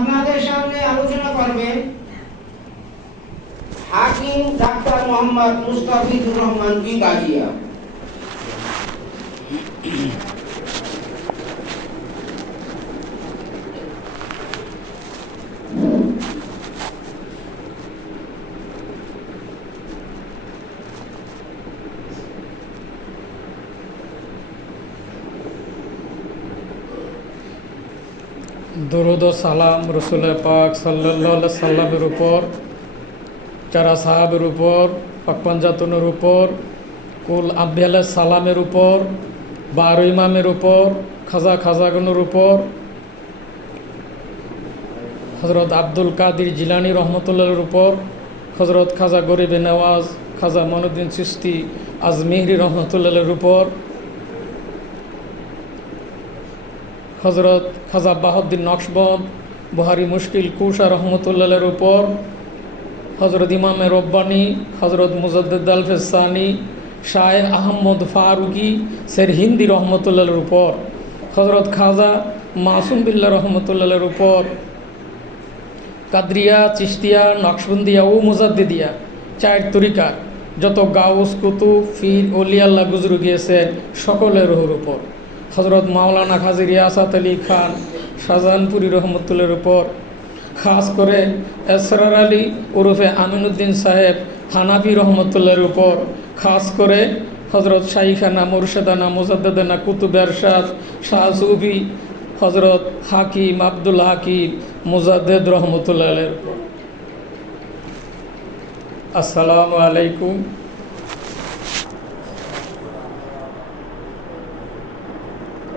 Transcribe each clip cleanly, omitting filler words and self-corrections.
আপনাদের সামনে আলোচনা করবেন হাকিম ডাক্তার মোহাম্মদ মুস্তাফিজুর রহমান বিগাজিয়া। দরুদ ও সালাম রসুল পাক সাল্লাল্লাহু আলাইহি সাল্লামের উপর, যারা সাহাবের উপর, পাকপাঞ্জাতনের উপর, কুল আম্বিয়া সালামের উপর, 12 ইমামের উপর, খাজাগণের উপর, হজরত আব্দুল কাদির জিলানী রহমতুল্লাহর উপর, হজরত খাজা গরিবে নওয়াজ খাজা মঈনুদ্দিন চিশতি আজমিরি রহমতুল্লাহর উপর, হজরত খাজা বাহাউদ্দিন নকশবন্দ বুহারি মুশকিল কুশা রহমতুল্লাহের উপর, হজরত ইমামে রব্বানি হজরত মুজাদ্দিদ আল ফেসানি শাহ আহমদ ফারুকি সেরহিন্দি রহমতুল্লাহের উপর, হজরত খাজা মাসুম বিল্লাহ রহমতুল্লাহের উপর, কাদরিয়া চিশতিয়া নকশবন্দিয়া ও মুজাদ্দিদিয়া 4 তরিকার যত গাউস কুতুব ফির ওলিয়াল্লাহ গুজরু গিয়েছেন সকলের রুহুর উপর, হজরত মাওলানা কাজী রিয়াসাত আলী খান শাহজাহানপুরি রহমতুল্লাহর উপর, খাস করে এসরার আলী ওরফে আমিনুদ্দিন সাহেব হানাফি রহমতুল্লাহর উপর, খাস করে হজরত শাইখানা মুর্শেদানা মুজাদ্দেদানা কুতুব এরশাদ শাহ সুফি হজরত হাকিম আব্দুল হাকিম মুজাদ্দেদ রহমতুল্লাহের উপর। আসসালামু আলাইকুম।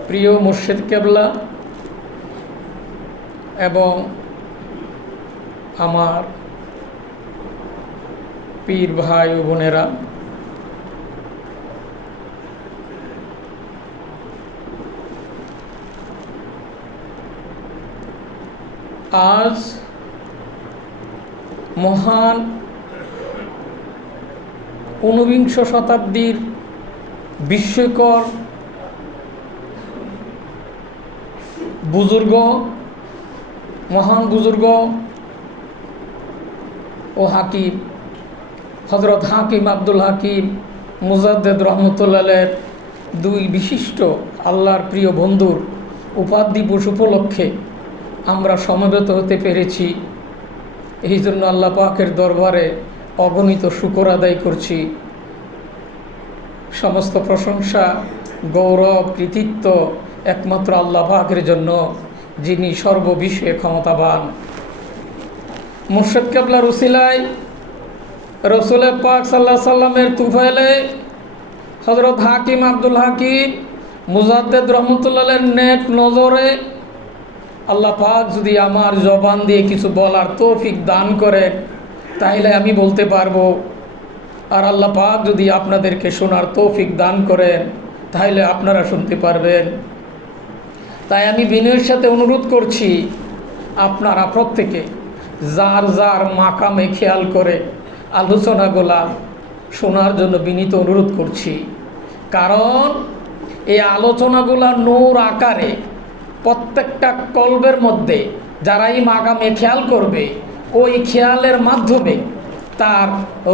প্রিয় মুর্শিদ কেবলা এবং আমার পীর ভাই ও বোনেরা, আজ মহান 19বিংশ শতাব্দীর বিস্ময়কর বুজুর্গ, মহান বুজুর্গ ও হাকিম হজরত হাকিম আব্দুল হাকিম মুজাদ্দেদ রহমতুল্লাহের 2 বিশিষ্ট আল্লাহর প্রিয় বন্ধুর উপাধি দিবস উপলক্ষে আমরা সমবেত হতে পেরেছি। এই জন্য আল্লাহ পাকের দরবারে অগণিত শুকর আদায় করছি। সমস্ত প্রশংসা গৌরব কৃতিত্ব একমাত্র আল্লাহ পাকের জন্য, যিনি সর্ববিষয়ে ক্ষমতাবান। মুর্শিদ কেবলার উসিলায় রসুল পাক সাল্লাল্লাহু আলাইহি সাল্লামের তুফাইলে হজরত হাকিম আব্দুল হাকিম মুজাদ্দেদ রহমতুল্লাহের নেক নজরে আল্লাহ পাক যদি আমার জবান দিয়ে কিছু বলার তৌফিক দান করেন তাহলে আমি বলতে পারবো, আর আল্লাহ পাক যদি আপনাদেরকে শোনার তৌফিক দান করেন তাহলে আপনারা শুনতে পারবেন। তাই আমি বিনয়ের সাথে অনুরোধ করছি, আপনারা প্রত্যেকে যার যার মাকামে খেয়াল করে আলোচনাগুলা শোনার জন্য বিনীত অনুরোধ করছি। কারণ এই আলোচনাগুলা নূর আকারে প্রত্যেকটা কলবের মধ্যে যারা এই মাকামে খেয়াল করবে, ওই খেয়ালের মাধ্যমে তার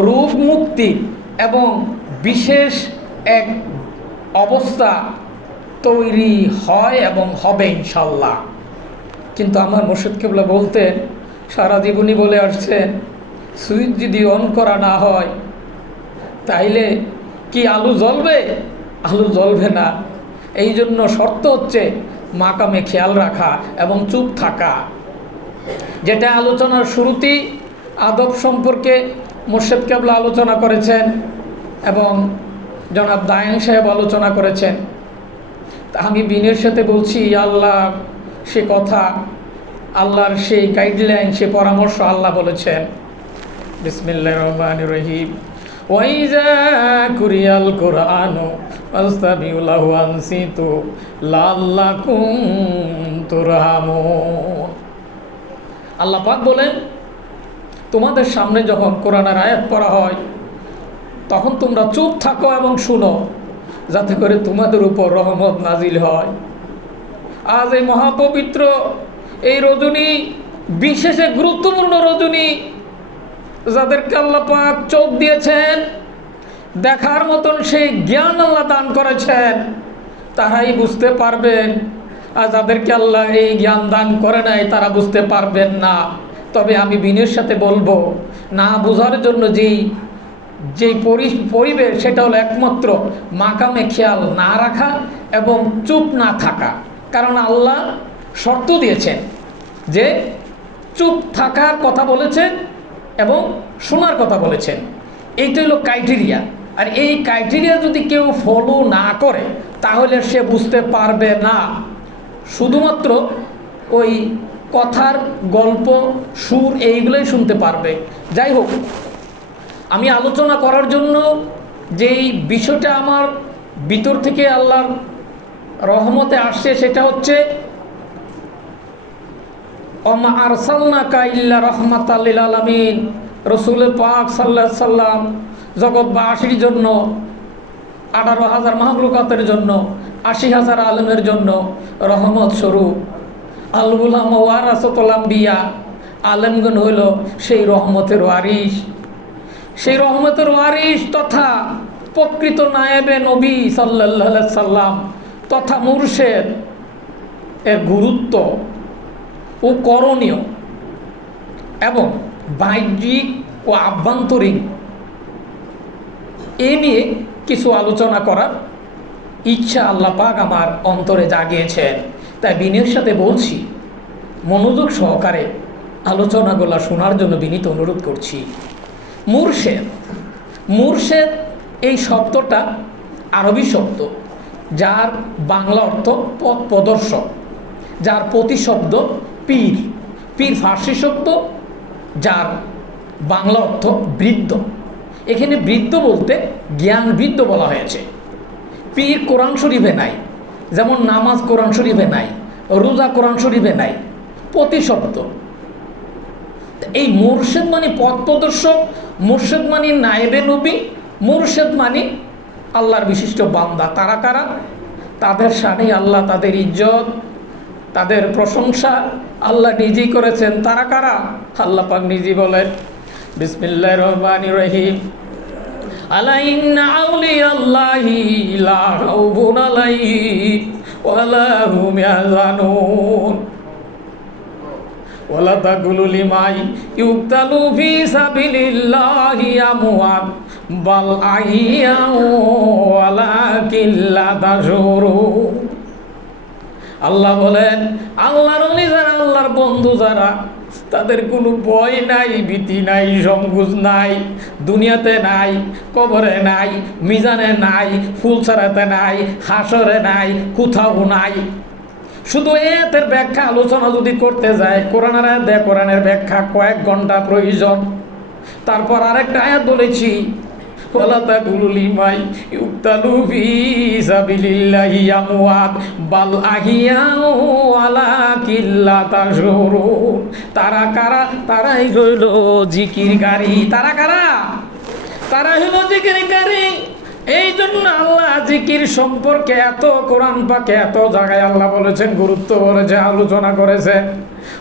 রূপ মুক্তি এবং বিশেষ এক অবস্থা তৈরি হয় এবং হবে ইনশাল্লাহ। কিন্তু আমার মুর্শিদ কেবলা বলতেন, সারা জীবনই বলে আসছেন, সুইচ যদি অন করা না হয় তাইলে কি আলু জ্বলবে? আলু জ্বলবে না। এই জন্য শর্ত হচ্ছে মাকামে খেয়াল রাখা এবং চুপ থাকা। যেটা আলোচনার শুরুতেই আদব সম্পর্কে মুর্শিদ কেবলা আলোচনা করেছেন এবং জনাব দায়েন সাহেব আলোচনা করেছেন। আমি বিনয়ের সাথে বলছি, আল্লাহ সে কথা, আল্লাহর সেই গাইডলাইন, সে পরামর্শ আল্লাহ বলেছেন, বিসমিল্লাহির রহমানির রহিম, ওয়াইজা কুরিয়াল কুরআনু ফাসতামিউ লাহু ওয়ানসিতু লাআল্লাকুম তুরহামুন। আল্লাহ পাক বলেন, তোমাদের সামনে যখন কোরআনের আয়াত পড়া হয় তখন তোমরা চুপ থাকো এবং শুনো, যাতে করে তোমাদের উপর রহমত নাজিল হয়। আজ এই মহাপবিত্র এই রজনী বিশেষে গুরুত্বপূর্ণ রজনী, যাদেরকে আল্লাহ পাক চোখ দিয়েছেন, দেখার মতন সেই জ্ঞান আল্লাহ দান করেছেন, তারাই বুঝতে পারবেন। আর যাদেরকে আল্লাহ এই জ্ঞান দান করে নাই তারা বুঝতে পারবেন না। তবে আমি বিনয়ের সাথে বলবো, না বোঝার জন্য যেই পরিবেশ, সেটা হলো একমাত্র মাকামে খেয়াল না রাখা এবং চুপ না থাকা। কারণ আল্লাহ শর্ত দিয়েছেন যে চুপ থাকার কথা বলেছেন এবং শোনার কথা বলেছেন। এইটা হলো ক্রাইটেরিয়া। আর এই ক্রাইটেরিয়া যদি কেউ ফলো না করে তাহলে সে বুঝতে পারবে না। শুধুমাত্র ওই কথার গল্প, সুর এইগুলোই শুনতে পারবে। যাই হোক, আমি আলোচনা করার জন্য যেই বিষয়টা আমার ভিতর থেকে আল্লাহর রহমতে আসছে সেটা হচ্ছে ওমা আরসালনাকা ইল্লা রাহমাতাল লিল আলামিন। রসুল পাক সাল্লাল্লাহু আলাইহি সাল্লাম জগৎবাসীর জন্য, 18,000 মাহলুকাতের জন্য, 80,000 আলেমের জন্য রহমত স্বরূপ। আল উলামা ওয়ারাসাতুল আম্বিয়া, আলেমগণ হইল সেই রহমতের ওয়ারিস। সেই রহমতের ওয়ারিস তথা প্রকৃত নায়েবে নবী সাল্লাল্লাহু আলাইহি সাল্লাম তথা মুর্শেদ এর গুরুত্ব ও করণীয় এবং বাহ্যিক ও আভ্যন্তরীণ এ নিয়ে কিছু আলোচনা করার ইচ্ছা আল্লাহ পাক আমার অন্তরে জাগিয়েছেন। তাই বিনয়ের সাথে বলছি, মনোযোগ সহকারে আলোচনাগুলো শোনার জন্য বিনীত অনুরোধ করছি। মুর্শেদ, মুর্শেদ এই শব্দটা আরবি শব্দ, যার বাংলা অর্থ পথ প্রদর্শক, যার প্রতিশব্দ পীর। পীর ফার্সি শব্দ, যার বাংলা অর্থ বৃদ্ধ। এখানে বৃদ্ধ বলতে জ্ঞান বৃদ্ধ বলা হয়েছে। পীর কোরআন শরীফে নাই, যেমন নামাজ কোরআন শরীফে নাই, রোজা কোরআন শরীফে নাই, প্রতিশব্দ। এই মুর্শেদ মানে পথ প্রদর্শক, মুর্শেদ মানে নায়েবে নবী, মুর্শেদ মানে আল্লাহর বিশিষ্ট বান্দা। তারা কারা? তাদের শানে আল্লাহ তাদের ইজ্জত, তাদের প্রশংসা আল্লাহ নিজেই করেছেন। তারা কারা? আল্লাহ পাক নিজেই বলেন, বিসমিল্লাহির রহমানির রহিম, আলা ইন্না আউলিয়াল্লাহি লা খাউফুন আলাইহিম ওয়া লা হুম ইয়াহজানুন ওয়া লা তাকুলু লিমান ইউকতালু ফি সাবিলিল্লাহি আমওয়াত বাল আহইয়াউ ওয়ালাকিন লা তাশউরুন। আল্লাহ বলেন, আল্লাহর ওলি যারা, আল্লাহর বন্ধু যারা, তাদের কোনো ভয় নাই, ভীতি নাই, সংকোচ নাই, দুনিয়াতে নাই, কবরে নাই, মিজানে নাই, ফুলছড়াতে নাই, হাসরে নাই, কোথাও নাই। শুধু এতের ব্যাখ্যা আলোচনা যদি করতে যায়, কোরআনের আয়াত দেয়, কোরআনের ব্যাখ্যা কয়েক ঘন্টা প্রয়োজন। তারপর আরেকটা আয়াত বলেছি, ওয়ালা তাকুলু লিমান ইউকতালু ফি সাবিলিল্লাহি আমওয়াত বাল আহইয়াউ ওয়ালাকিন লা তাশউরুন। তারা কারা? তারাই হইল জিকিরকারী। তারা কারা? তারা হইল জিকিরকারী। এই জন্য আল্লাহ জিকির সম্পর্কে এত কোরআন পাকে এত জায়গায় আল্লাহ বলেছেন, গুরুত্ব বলেছে, আলোচনা করেছেন।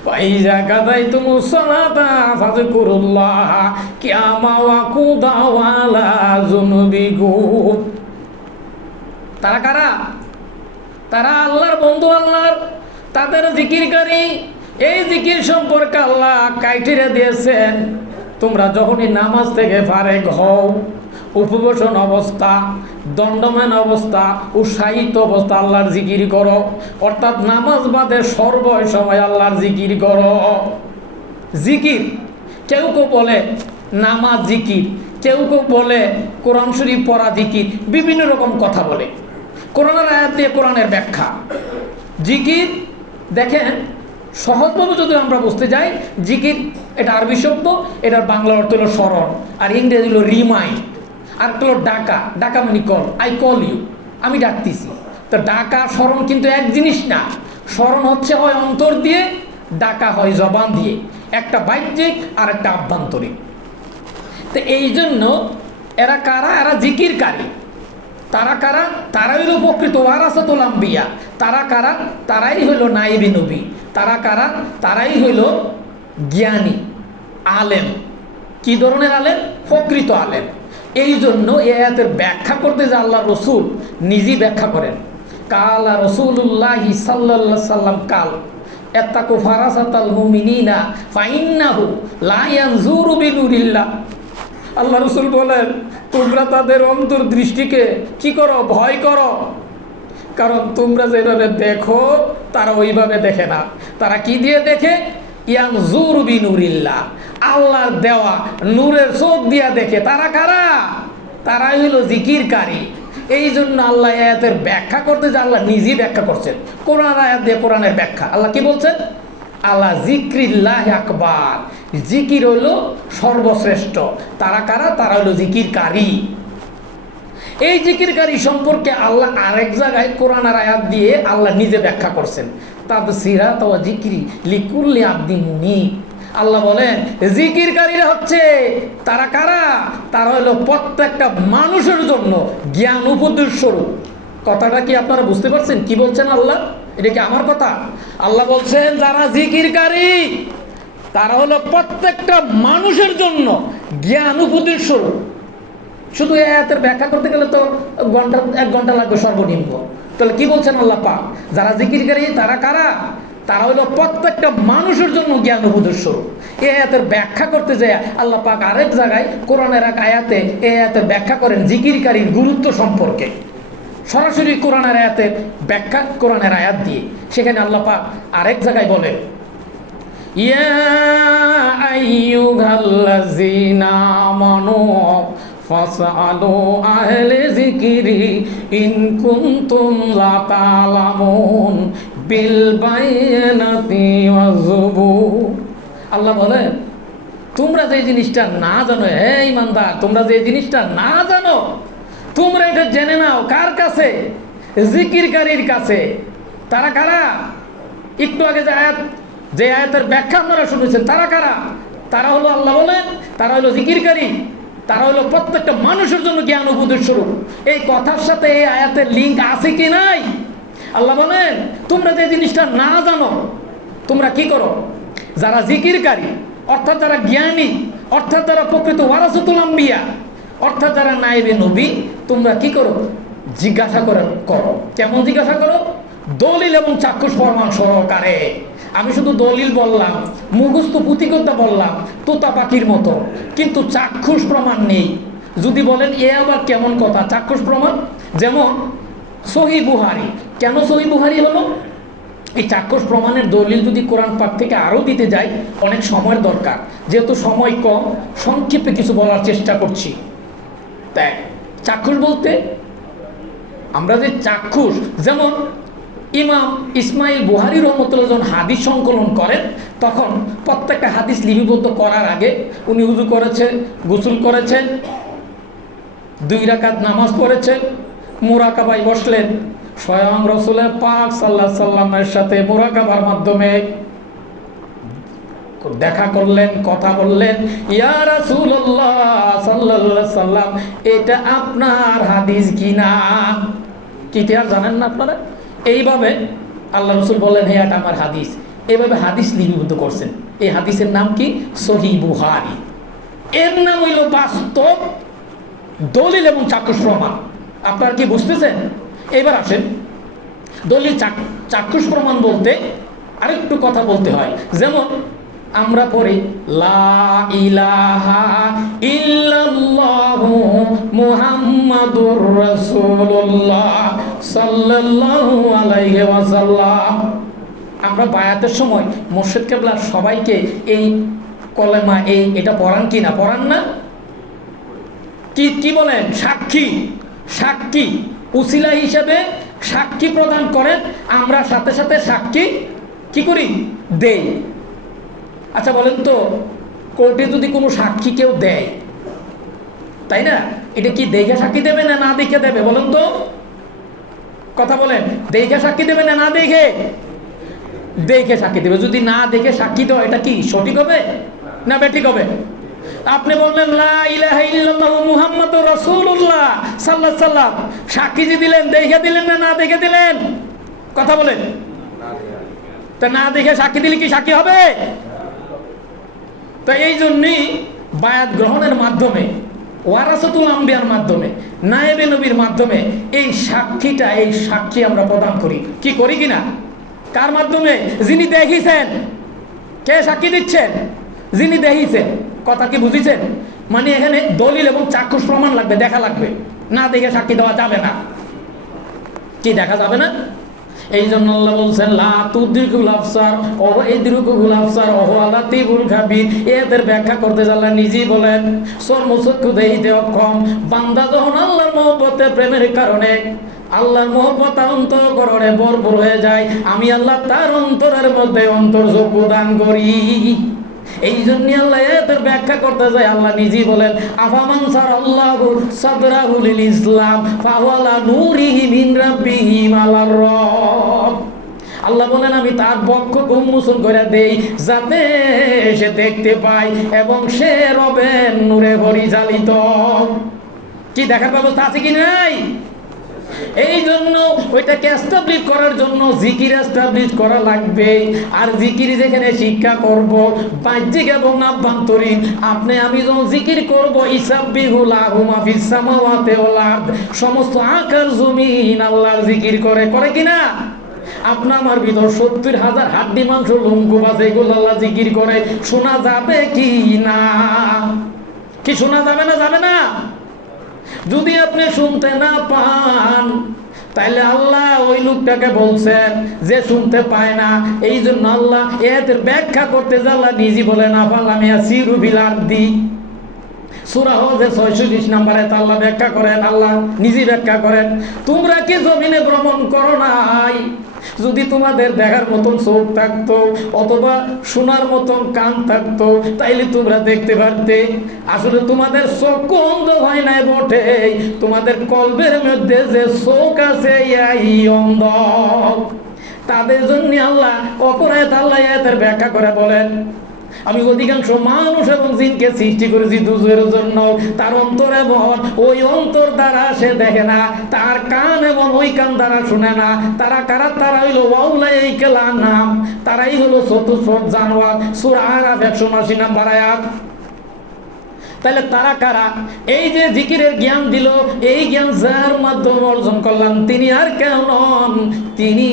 ওয়াইজা কাযাইতুমুস সালাতা ফাযকুরুল্লাহ কিয়ামা ওয়া কুদা ওয়া লা যুনুবিকুম। তারা কারা? তারা আল্লাহর বন্ধু, আল্লাহর তাদের জিকিরকারী। এই জিকির সম্পর্কে আল্লাহ ক্রাইটেরিয়া দিয়েছেন, তোমরা যখনই নামাজ থেকে ফারেগ হও, উপবেশন অবস্থা, দণ্ডমান অবস্থা, উৎসাহিত অবস্থা আল্লাহর জিকির করো। অর্থাৎ নামাজ বাদে সর্ব সময় আল্লাহর জিকির করো। জিকির কেউ কেউ বলে নামাজ জিকির, কেউ কেউ বলে কোরআন শরীফ পড়া জিকির, বিভিন্ন রকম কথা বলে। কোরআনের আয়াত দিয়ে কোরআনের ব্যাখ্যা। জিকির দেখেন, সহজভাবে যদি আমরা বুঝতে যাই, জিকির এটা আরবি শব্দ, এটার বাংলা অর্থ হলো স্মরণ, আর ইংরেজি হলো রিমাইন্ড, আর হলো ডাকা। ডাকা মানে কল, আই কল ইউ, আমি ডাকতেছি। তো ডাকা স্মরণ কিন্তু এক জিনিস না। স্মরণ হচ্ছে হয় অন্তর দিয়ে, ডাকা হয় জবান দিয়ে, একটা বাহ্যিক আর একটা আভ্যন্তরিক। তো এই জন্য এরা কারা? এরা জিকিরকারী। তারা কারা? তারাই হইল প্রকৃত ওয়ারাসাতুল আম্বিয়া। তারা কারা? তারাই হইল নায়েবে নবী। তারা কারা? তারাই হইল জ্ঞানী, আলেম। কি ধরনের আলেম? প্রকৃত আলেম। এই জন্য এই আয়াতের ব্যাখ্যা করতে যে আল্লাহ রসুল নিজেই ব্যাখ্যা করেন। কালা রসুল্লাহি সাল্লাল্লাহু সাল্লাম কাল এত্তাকু ফারাসাতাল মুমিনিনা ফাইন্নাহু লা ইয়ানজুরু বিনুরিল্লাহ। আল্লাহ রসুল বলেন, তোমরা তাদের অন্তর্দৃষ্টিকে কি করো? ভয় করো। কারণ তোমরা যেভাবে দেখো তারা ওইভাবে দেখে না। তারা কি দিয়ে দেখে? ইয়ানজুরু বিনুরিল্লাহ, আল্লাহর দেওয়া নূরের চোখ দিয়া দেখে। তারা কারা? তারাই হলো জিকিরকারী। এই জন্য আল্লাহ আয়াতের ব্যাখ্যা করতে যে আল্লাহ নিজেই ব্যাখ্যা করছেন। কোরআন আয়াত দিয়ে কোরআনের ব্যাখ্যা। আল্লাহ কি বলছেন? আল্লাহ জিক্রিল্লাহ আকবার, জিকির হইল সর্বশ্রেষ্ঠ। তারা কারা? তারা হইল জিকিরকারী। এই জিকিরকারী সম্পর্কে আল্লাহ আরেক জায়গায় কোরআনের আয়াত দিয়ে আল্লাহ নিজে ব্যাখ্যা করছেন। তাবসিরাত ওয়া যিকরি লিকুল্লি আবদিন মুনিব। আল্লাহ বলেন জিকিরকারীরা হচ্ছে তারা কারা? তারা হলো প্রত্যেকটা মানুষের জন্য জ্ঞান উপদেশ স্বরূপ। কথাটা কি আপনারা বুঝতে পারছেন? কি বলছেন আল্লাহ? এটা কি আমার কথা? আল্লাহ বলছেন যারা জিকিরকারী তারা হলো প্রত্যেকটা মানুষের জন্য জ্ঞান উপদেশ স্বরূপ। শুধু এই আয়াতের ব্যাখ্যা করতে গেলে তো এক ঘন্টা লাগবে সর্বনিম্ন। তাহলে কি বলছেন আল্লাহ পাক? যারা জিকিরকারী তারা কারা? তারা হলো প্রত্যেকটা মানুষের জন্য জ্ঞান উপদেশ স্বরূপ। এই আয়াতের ব্যাখ্যা করতে যায় আল্লাহ পাক আরেক জায়গায় কোরআনের এক আয়াতে এই আয়াতের ব্যাখ্যা করেন জিকিরকারীর গুরুত্ব সম্পর্কে। সরাসরি কোরআনের আয়াতের ব্যাখ্যা কোরআনের আয়াত দিয়ে। সেখানে আল্লাহ পাক আরেক জায়গায় বলেন, ইয়া আইয়ুহাল্লাযীনা আমানু ফাসআলু আহলে যিকরি ইন কুনতুম লা তা'লামুন বিল বায়িনাতি ওয়াজ যুবুর। আল্লাহ বলেন তোমরা যে জিনিসটা না জানো, হে ঈমানদার, তোমরা যে জিনিসটা না জানো তোমরা এটা জেনে নাও। কার কাছে? জিকিরকারীর কাছে। তারা কারা? একটু আগে যে আয়াতের ব্যাখ্যা আপনারা শুনেছেন, তারা কারা? তারা হলো, আল্লাহ বলেন তারা হলো জিকিরকারী। তারা হলো প্রত্যেকটা মানুষের জন্য জ্ঞান উপদেশ স্বরূপ। এই কথার সাথে এই আয়াতের লিঙ্ক আছে কি নাই? আল্লাহ বলেন তোমরা যে জিনিসটা না জানো তোমরা কি করো? যারা জিকিরকারী অর্থাৎ যারা জ্ঞানী, অর্থাৎ যারা প্রকৃত ওয়ারাসাতুল আম্বিয়া, অর্থাৎ যারা নায়েবে নবী, তোমরা কি করো? জিজ্ঞাসা করো। কেমন জিজ্ঞাসা করো? দলিল এবং চাক্ষুষ প্রমাণ সহকারে। আমি শুধু দলিল বললাম, মুখস্থ পুঁথিকতা বললাম তোতা পাখির মতো, কিন্তু চাক্ষুষ প্রমাণ নেই। যদি বলেন এ আবার কেমন কথা? চাক্ষুষ প্রমাণ যেমন সহিহ বুখারী। কেন সহিহ বুখারী হলো? এই চাক্ষুষ প্রমাণের দলিল যদি কোরআন পাক থেকে আরও দিতে যাই অনেক সময়ের দরকার। যেহেতু সময় কম, সংক্ষেপে কিছু বলার চেষ্টা করছি। তাই চাক্ষুষ বলতে আমরা যে চাক্ষুষ, যেমন ইমাম ইসমাইল বুখারী রহমতুল্লাহ যখন হাদিস সংকলন করেন তখন প্রত্যেকটা হাদিস লিপিবদ্ধ করার আগে উনি উযু করেছেন, গোসল করেছেন, 2 রাকাত নামাজ পড়েছেন, মুরাকাবায় বসলেন, স্বয়ং রাসূল পাক সাল্লাল্লাহু আলাইহি সাল্লামের সাথে মুরাকাবার মাধ্যমে দেখা করলেন, কথা বললেন। ইয়া রাসূলুল্লাহ সাল্লাল্লাহু আলাইহি সাল্লাম, এটা আপনার হাদিস কিনা? কি আর জানেন না আপনারা? এইভাবে আল্লাহ রসুল বললেন হ্যাঁ এটা আমার হাদিস। এইভাবে হাদিস লিপিবদ্ধ করছেন। এই হাদিসের নাম কি? সহিহ বুখারী। এর নাম হইল বাস্তব দলিল এবং চাক্ষুষ প্রমাণ। আপনারা কি বুঝতেছেন? এবার আসেন, দলিল চাক্ষুষ প্রমাণ বলতে আরেকটু কথা বলতে হয়। যেমন আমরা পড়ি লা ইলাহা ইল্লাল্লাহু মুহাম্মাদুর রাসূলুল্লাহ সাল্লাল্লাহু আলাইহি ওয়াসাল্লাম। আমরা বায়াতের সময় মুর্শিদ কেবলার সবাইকে এই কলেমা এটা পড়ান কি না? পড়ান না? কি বলেন? সাক্ষী উসিলা হিসেবে সাক্ষী প্রদান করেন। আমরা সাথে সাথে সাক্ষী কি করি? দেই। আচ্ছা বলেন তো, কোর্টে যদি কোনো সাক্ষী কেউ দেয়, তাই না, এটা কি দেখে সাক্ষী দেবে না না দেখে দেবে? বলেন তো, কথা বলেন। দেখে সাক্ষী দেবে না না দেখে? দেখে সাক্ষী দেবে। যদি না দেখে সাক্ষী দেওয়া এটা কি সঠিক হবে না বেঠিক হবে? আপনি বললেন লা ইলাহা ইল্লাল্লাহু মুহাম্মাদুর রাসূলুল্লাহ সাল্লাল্লাহু আলাইহি সাল্লাম, সাক্ষী যে দিলেন দেখে দিলেন না না দেখে দিলেন? কথা বলেন। তা না দেখে সাক্ষী দিলে কি সাক্ষী হবে? তো এই জন্যই বায়াত গ্রহণের মাধ্যমে, ওয়ারাসাতুল আম্বিয়ার মাধ্যমে, নায়েবে নবীর মাধ্যমে এই সাক্ষী আমরা প্রদান করি। কি করি কিনা? কার মাধ্যমে? যিনি দেখিছেন। কে সাক্ষী দিচ্ছেন? যিনি দেখিছেন। কথা কি বুঝিছেন? মানে এখানে দলিল এবং চাক্ষুষ প্রমাণ লাগবে, দেখা লাগবে। না দেখে সাক্ষী দেওয়া যাবে না। কি দেখা যাবে না? এই জন্য আল্লাহ বলছেন লা তুদরিকুল আবসার ওয়া ইদরিকুল আবসার ওয়া হুয়া লাতীফুল খাবীর। এদের ব্যাখ্যা করতে আল্লাহ নিজেই বলেন চর্মচক্ষু দেখিতে অক্ষম বান্দা যখন আল্লাহর মহব্বতে, প্রেমের কারণে আল্লাহর মহব্বত অন্তঃকরণে ভরপুর হয়ে যায়, আমি আল্লাহ তার অন্তরের মধ্যে অন্তর্চক্ষু দান করি। এই জন্য আল্লাহ এদের ব্যাখ্যা করতে যায়, আল্লাহ নিজেই বলেন আফামান সারাল্লাহু সাদরাহু লিল ইসলাম ফাওয়ালা নূরিহি মিন রাব্বিহি মালার রব। আল্লাহ বলেন আমি তার বক্ষকে উন্মোচন করে দেই যাতে সে দেখতে পায় এবং সে রবের নূরে পরিচালিত। কি দেখার ব্যবস্থা আছে কি নাই? এই জন্য ওইটাকে এস্টাবলিশ করার জন্য জিকির এস্টাবলিশ করা লাগবে। আর জিকির যেখানে শিক্ষা করব বাহ্যিক এবং আভ্যন্তরীণ, আপনি আমি যখন জিকির করব ইসাব্বিহু লাহু মা ফিস সামাওয়াতি ওয়াল আরদ, সমস্ত আকাশ জমিন আল্লাহর জিকির করে কিনা? আপনার আমার ভিতর 70,000 হাড্ডি মাংস লুঙ্গুব আছে, এগুলো আল্লাহ জিকির করে, শোনা যাবে কি না? কি শোনা যাবে না? যাবে না? যদি আপনি শুনতে না পান তাইলে আল্লাহ ওই লোকটাকে বলছেন যে শুনতে পায় না। এই জন্য আল্লাহ এদের ব্যাখ্যা করতে আল্লাহ নিজে বলেন আফালাম ইয়াসিরু ফিল আরদি। সূরা হজে 620 নম্বরে আল্লাহ ব্যাখ্যা করেন, আল্লাহ নিজে ব্যাখ্যা করেন তোমরা কি জমিনে ভ্রমণ করো নাই? যদি তোমাদের দেখার মতন চোখ থাকতো অথবা শোনার মতন কান থাকতো তাইলে তোমরা দেখতে পারতে। আসলে তোমাদের চোখ অন্ধ হয় নাই বটে, তোমাদের কলবের মধ্যে যে চোখ আছে এই অন্ধ। তাদের জন্য আল্লাহ অপরাধ আল্লাহ এদের ব্যাখ্যা করে বলেন আমি অধিকাংশ মানুষ এবং জিনকে সৃষ্টি করেছি দুজের জন্য। তার অন্তর এবং ওই অন্তর দ্বারা সে দেখে না, তার কান এবং ওই কান দ্বারা শুনে না। তারা কারা? তারা হইল ওয়াউলাইকাল আনআম, তারাই হলো চতুষ্পদ জানোয়ার। সূরা আরাফ 180 নম্বর আয়াত। তাহলে তারা কারা? এই যে জিকিরের জ্ঞান দিল, এই জ্ঞান যার মাধ্যমে অর্জন করলাম তিনি আর কেউ নন, তিনি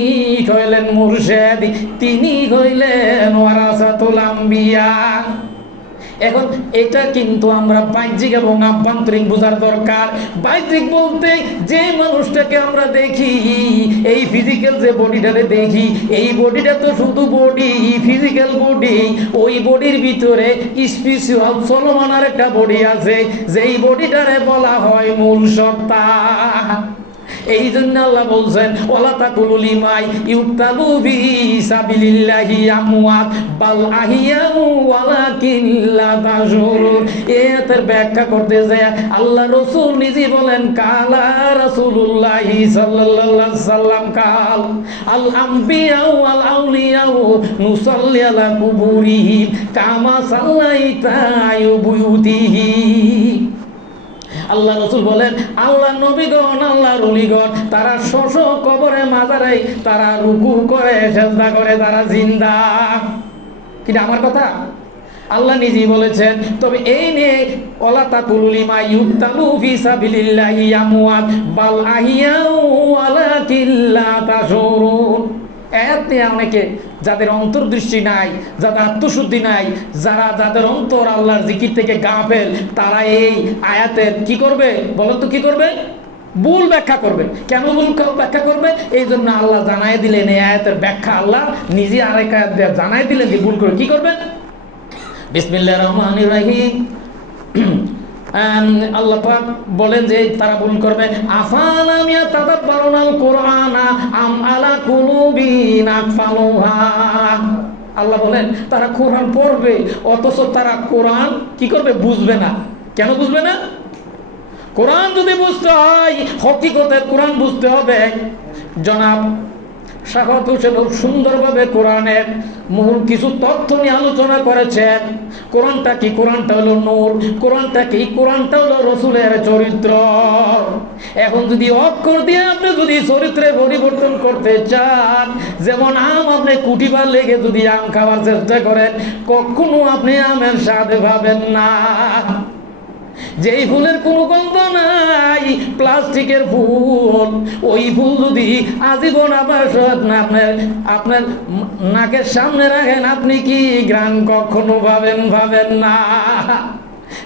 হইলেন মুর্শিদ, তিনি হইলেন ওয়ারাসাতুল আম্বিয়া। এখন এটা কিন্তু আমরা বাহ্যিক এবং আভ্যন্তরীণ বোঝার দরকার। বাহ্যিক বলতে যে মানুষটাকে আমরা দেখি, এই ফিজিক্যাল যে বডিটারে দেখি, এই বডিটা তো শুধু বডি, ফিজিক্যাল বডি। ওই বডির ভিতরে স্পিরিচুয়াল চলমান আর একটা বডি আছে, যেই বডিটারে বলা হয় মূল সত্তা। এই জন্য আল্লাহ বলছেন ওয়ালা তাকুলু লিমাই ইউক্তালু ফি সাবিলিল্লাহি আমওয়াত বাল আহিয়াউ ওয়ালাকিন লা তাশউরুন। এর ব্যাখ্যা করতে যায় আল্লাহ রাসূল নিজে বলেন কালা রাসূলুল্লাহি সাল্লাল্লাহু আলাইহি সাল্লাম কাল আল আমবিয়া ওয়াল আউলিয়া নুসাল্লি আলা কুবুরিহিম কামা সাল্লাইতা বুয়ুতিহি। আল্লাহ রাসূল বলেন আল্লাহ নবীগণ, আল্লাহর ওলিগণ তারা শশ কবরে মাজারে তারা রুকু করে, সিজদা করে, তারা জিন্দা। কিন্তু আমার কথা আল্লাহ নিজেই বলেছেন। তবে এই নিয়ে ওয়ালা তাকুলু লিমা ইউক্তালু ফি সাবিলিল্লাহি আমওয়াত বাল আহিয়াউ ওয়ালাকিন লা তাশউরুন। এতে অনেকে যাদের অন্তর্দৃষ্টি নাই, যাদের আত্মশুদ্ধি নাই, যাদের অন্তর আল্লাহর জিকির থেকে গাফেল, তারা এই আয়াতের কি করবে বলেন তো? কি করবে? ভুল ব্যাখ্যা করবে। কেন ভুল ব্যাখ্যা করবে? এই জন্য আল্লাহ জানাই দিলেন, এই আয়াতের ব্যাখ্যা আল্লাহ নিজে আরেক আয়াত দিয়ে জানাই দিলেন যে ভুল করে কি করবে। বিসমিল্লাহির রহমানির রহিম। আল্লাহ পাক বলেন যে তারা ভুল করবে আফালাম ইয়াতাদাব্বারুনাল কুরআনা আম আলা কুলুবিন আকফালুহা। আল্লাহ বলেন তারা কোরআন পড়বে অথচ তারা কোরআন কি করবে? বুঝবে না। কেন বুঝবে না? কোরআন যদি বুঝতে হয়, হকিকতে কোরআন বুঝতে হবে। জনাব শাখাওয়াত হোসেন খুব সুন্দরভাবে কোরআনের মূল কিছু তথ্য নিয়ে আলোচনা করেছেন। কোরআনটা কি? কোরআনটা হলো নূর। কোরআনটা কি? কোরআনটা হলো রসুলের চরিত্র। এখন যদি অক্ষর দিয়ে আপনি যদি চরিত্রের পরিবর্তন করতে চান, যেমন আম আপনি কুটিবার লেগে যদি আম খাওয়ার চেষ্টা করেন, কখনো আপনি আমের স্বাদ পাবেন না। যেই ফুলের কোনো গন্ধ নাই, প্লাস্টিকের ফুল, ওই ফুল যদি আজীবন আপনার নাকের সামনে রাখেন, আপনি কি ঘ্রাণ কখনো পাবেন না।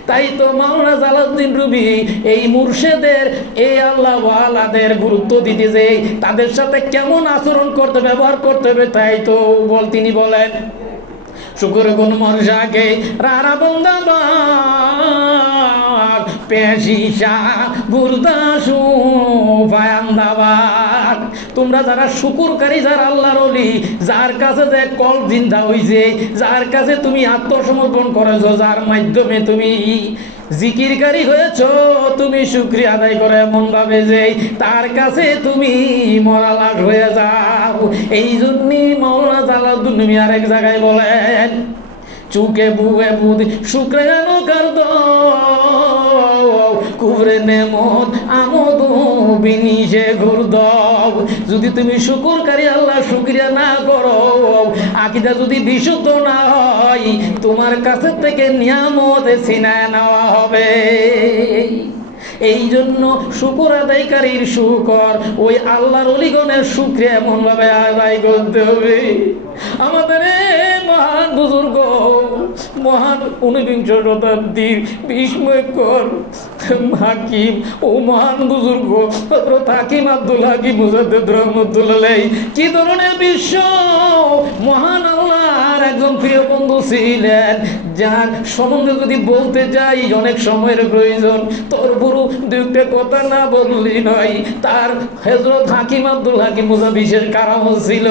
তাই তো মাওলানা জালালউদ্দিন রুমি এই মুর্শেদের, এই আল্লাহ ওয়ালাদের গুরুত্ব দিতে যে তাদের সাথে কেমন আচরণ করতে, ব্যবহার করতে হবে, তাই তো তিনি বলেন, শুকর গুণ মর্যাকে রারা বন্দাবার পেশিসা গুরদাসু ফায়ান্দাবার। তোমরা যারা শুকুরকারী, যারা আল্লাহর ওলি, যার কাছে যে কল জিন্দা হইছে, যার কাছে তুমি আত্মসমর্পণ করেছো, যার মাধ্যমে তুমি জিকিরকারী হয়েছ, তুমি শুকরিয়া আদায় করে এমন ভাবে যে তার কাছে তুমি মরালাট হয়ে যাও। এই জন্যই মাওলানা জালালউদ্দিন রুমি আরেক জায়গায় বলেন, চুকে বুয়ে বুদ শুক্রানো কর দো কুবরে নেমত আমদ বিনিশে ঘুর দাও। যদি তুমি শুকরকারী, আল্লাহ শুকরিয়া না করো, আকীদা যদি বিশুদ্ধ না হয়, তোমার কাছে থেকে নিয়ামত ছিনায় নেওয়া হবে। এই জন্য শুকর আদায়কারীর শুকর, ওই আল্লাহর ওলিগণের শুকরিয়া এমন ভাবে আদায় করতে হবে। আমাদের মহান বুজুর্গ, মহান ঊনবিংশ শতাব্দীর বিস্ময়কর হাকিম, ও মহান বুজুর্গ হযরত হাকিম আব্দুল হাকিম মুজাদ্দিদ রহমাতুল্লাহ কি ধরনের বিশ্ব মহান আল্লাহর একজন প্রিয় বন্ধু ছিলেন, যার সম্বন্ধে যদি বলতে যাই অনেক সময়ের প্রয়োজন, তোর পুরো দুইটা কথা না বললি নয়। তার হযরত হাকিম আব্দুল হাকিম মুজাদ্দিদ বিশেষ কারামত ছিল।